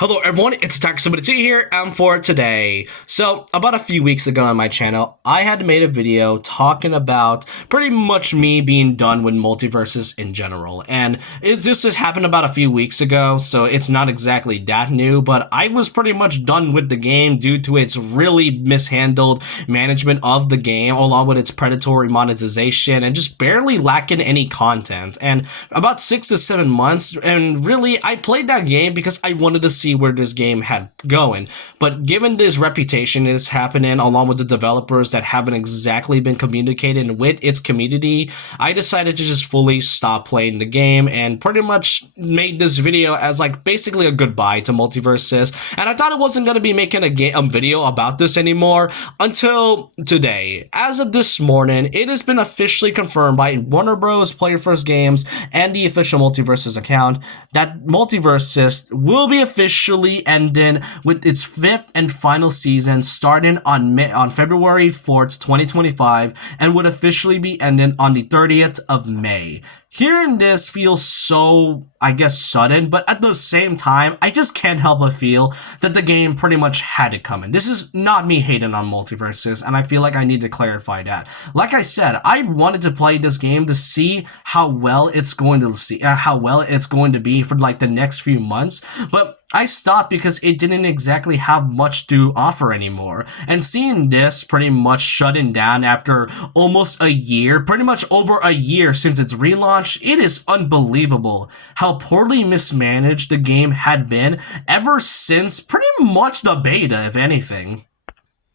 Hello everyone, it's Attack72 here, and for today. So, about a few weeks ago on my channel, I had made a video talking about pretty much me being done with Multiversus in general. And this just happened about a few weeks ago, so it's not exactly that new, but I was pretty much done with the game due to its really mishandled management of the game, along with its predatory monetization, and just barely lacking any content. And about 6 to 7 months, and really, I played that game because I wanted to see where this game had going. But given this reputation is happening along with the developers that haven't exactly been communicating with its community, I decided to just fully stop playing the game and pretty much made this video as like basically a goodbye to Multiversus. And I thought I wasn't going to be making a video about this anymore until today. As of this morning, it has been officially confirmed by Warner Bros. Player First Games and the official Multiversus account that Multiversus will be officially ending with its 5th and final season starting on February 4th, 2025, and would officially be ending on the 30th of May. Hearing this feels so, I guess, sudden, but at the same time, I just can't help but feel that the game pretty much had it coming. This is not me hating on Multiversus, and I feel like I need to clarify that. Like I said, I wanted to play this game to see how well it's going to be for like the next few months, but I stopped because it didn't exactly have much to offer anymore. And seeing this pretty much shutting down after almost a year, pretty much over a year since its relaunch, it is unbelievable how poorly mismanaged the game had been ever since pretty much the beta, if anything.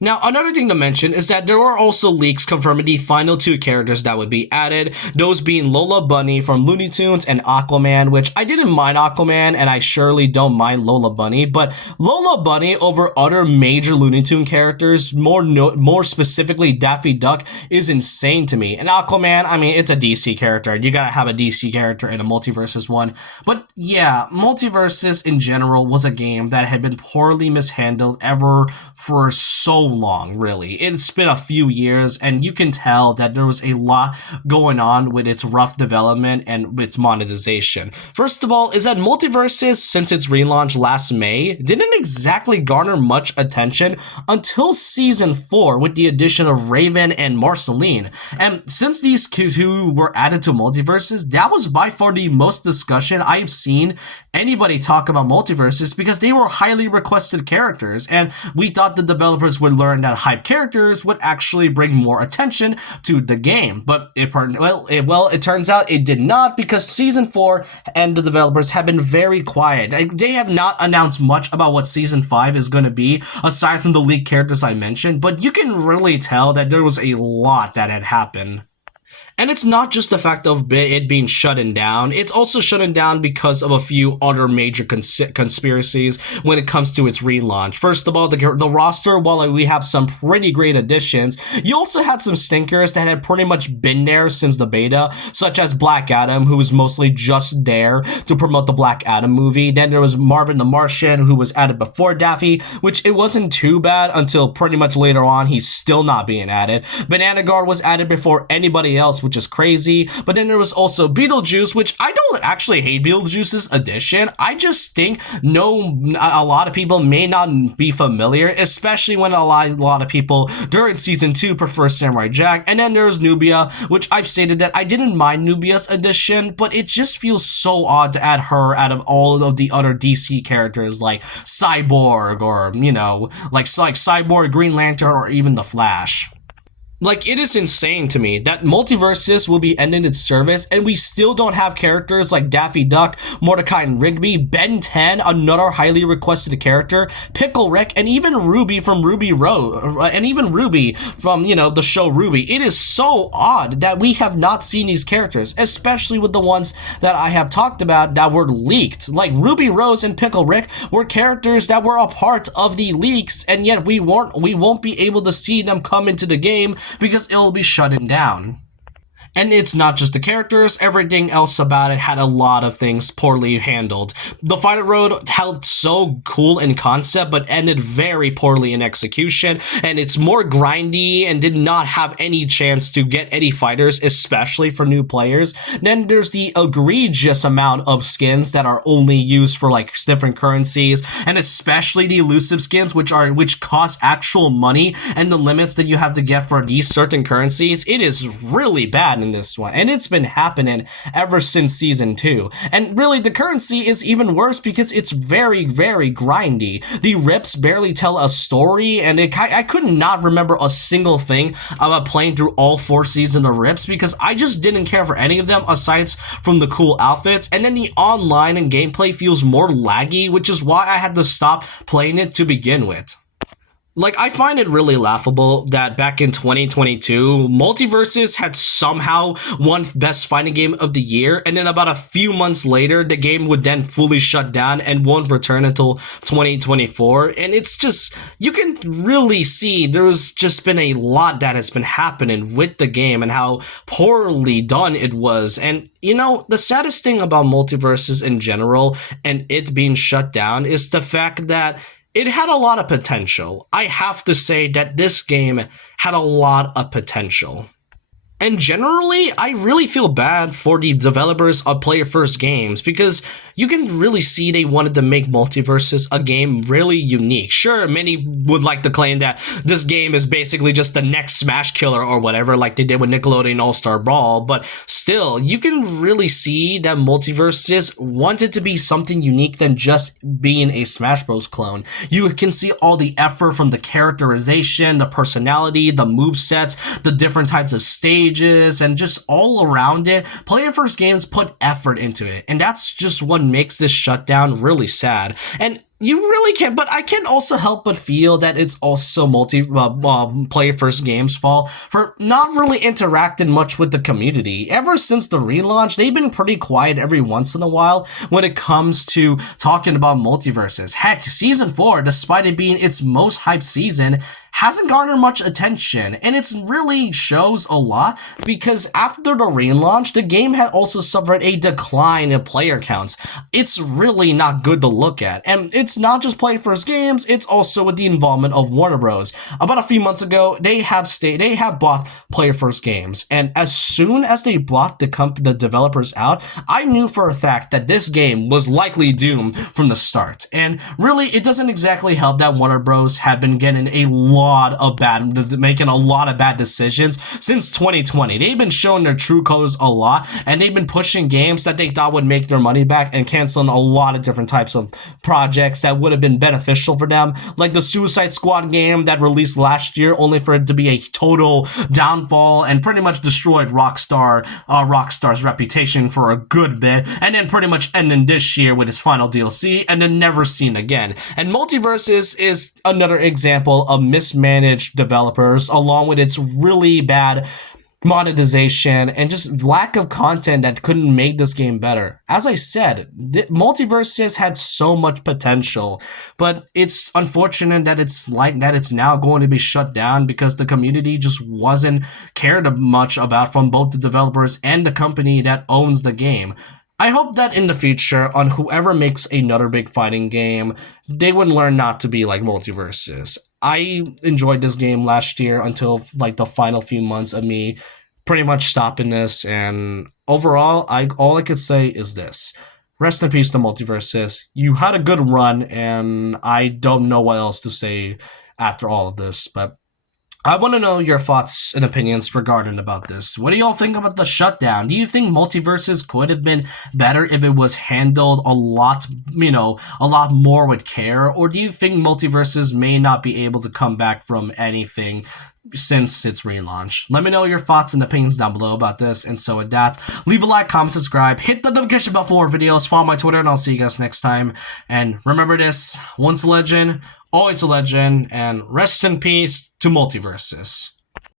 Now, another thing to mention is that there are also leaks confirming the final 2 characters that would be added, those being Lola Bunny from Looney Tunes and Aquaman, which I didn't mind Aquaman and I surely don't mind Lola Bunny, but Lola Bunny over other major Looney Tune characters, more specifically Daffy Duck, is insane to me. And Aquaman, I mean, it's a DC character. You gotta have a DC character in a Multiversus one. But yeah, Multiversus in general was a game that had been poorly mishandled ever for so long, really. It's been a few years, and you can tell that there was a lot going on with its rough development and its monetization. First of all, is that Multiversus, since its relaunch last May, didn't exactly garner much attention until Season 4 with the addition of Raven and Marceline. And since these two were added to Multiversus, that was by far the most discussion I've seen anybody talk about Multiversus because they were highly requested characters, and we thought the developers would learn that hype characters would actually bring more attention to the game. But it turns out it did not, because Season 4 and the developers have been very quiet. They have not announced much about what Season 5 is going to be, aside from the leaked characters I mentioned, but you can really tell that there was a lot that had happened. And it's not just the fact of it being shutting down, it's also shutting down because of a few other major conspiracies when it comes to its relaunch. First of all, the roster, while we have some pretty great additions, you also had some stinkers that had pretty much been there since the beta, such as Black Adam, who was mostly just there to promote the Black Adam movie. Then there was Marvin the Martian, who was added before Daffy, which it wasn't too bad until pretty much later on he's still not being added. Banana Guard was added before anybody else, which is crazy. But then there was also Beetlejuice, which I don't actually hate Beetlejuice's addition. I just think a lot of people may not be familiar, especially when a lot of people during Season 2 prefer Samurai Jack. And then there's Nubia, which I've stated that I didn't mind Nubia's addition, but it just feels so odd to add her out of all of the other DC characters like Cyborg, or, you know, like Cyborg, Green Lantern, or even The Flash. Like, it is insane to me that Multiversus will be ending its service and we still don't have characters like Daffy Duck, Mordecai and Rigby, Ben 10, another highly requested character, Pickle Rick, and even Ruby from Ruby from, you know, the show Ruby. It is so odd that we have not seen these characters, especially with the ones that I have talked about that were leaked. Like Ruby Rose and Pickle Rick were characters that were a part of the leaks, and yet we won't be able to see them come into the game because it'll be shutting down. And it's not just the characters, everything else about it had a lot of things poorly handled. The fighter road held so cool in concept, but ended very poorly in execution, and it's more grindy and did not have any chance to get any fighters, especially for new players. Then there's the egregious amount of skins that are only used for like different currencies, and especially the elusive skins, which cost actual money, and the limits that you have to get for these certain currencies. It is really bad in this one, and it's been happening ever since season 2. And really, the currency is even worse because it's very, very grindy. The rips barely tell a story, and I could not remember a single thing about playing through all 4 seasons of rips because I just didn't care for any of them aside from the cool outfits. And then the online and gameplay feels more laggy, which is why I had to stop playing it to begin with. Like, I find it really laughable that back in 2022, Multiversus had somehow won Best Fighting Game of the Year, and then about a few months later, the game would then fully shut down and won't return until 2024. And it's just, you can really see there's just been a lot that has been happening with the game and how poorly done it was. And you know, the saddest thing about Multiversus in general and it being shut down is the fact that it had a lot of potential. I have to say that this game had a lot of potential. And generally, I really feel bad for the developers of Player First Games because you can really see they wanted to make Multiversus a game really unique. Sure, many would like to claim that this game is basically just the next Smash Killer or whatever, like they did with Nickelodeon All-Star Brawl, but still, you can really see that Multiversus wanted to be something unique than just being a Smash Bros. Clone. You can see all the effort from the characterization, the personality, the movesets, the different types of stages, and just all around it. Player First Games put effort into it, and that's just what makes this shutdown really sad. And you really can't, but I can't also help but feel that it's also Player First Games' fault for not really interacting much with the community. Ever since the relaunch, they've been pretty quiet every once in a while when it comes to talking about Multiversus. Heck, Season 4, despite it being its most hyped season, hasn't garnered much attention, and it really shows a lot because after the relaunch, the game had also suffered a decline in player counts. It's really not good to look at, and it's not just Player First Games, it's also with the involvement of Warner Bros. About a few months ago, they have bought Player First Games, and as soon as they bought the developers out, I knew for a fact that this game was likely doomed from the start. And really, it doesn't exactly help that Warner Bros. Had been getting making a lot of bad decisions since 2020. They've been showing their true colors a lot, and they've been pushing games that they thought would make their money back and canceling a lot of different types of projects that would have been beneficial for them, like the Suicide Squad game that released last year, only for it to be a total downfall and pretty much destroyed Rockstar's reputation for a good bit, and then pretty much ending this year with its final DLC and then never seen again. And Multiversus is another example of mismanaged developers, along with its really bad monetization and just lack of content that couldn't make this game better. As I said, Multiversus had so much potential, but it's unfortunate that it's now going to be shut down because the community just wasn't cared much about from both the developers and the company that owns the game. I hope that in the future, on whoever makes another big fighting game, they would learn not to be like Multiversus. I enjoyed this game last year until like the final few months of me pretty much stopping this, and overall, all I could say is this. Rest in peace to Multiversus. You had a good run, and I don't know what else to say after all of this, but I want to know your thoughts and opinions regarding about this. What do y'all think about the shutdown? Do you think Multiversus could have been better if it was handled a lot more with care? Or do you think Multiversus may not be able to come back from anything since its relaunch? Let me know your thoughts and opinions down below about this. And so with that, leave a like, comment, subscribe, hit the notification bell for more videos, follow my Twitter, and I'll see you guys next time. And remember this, once a legend, always a legend, and rest in peace to Multiversus.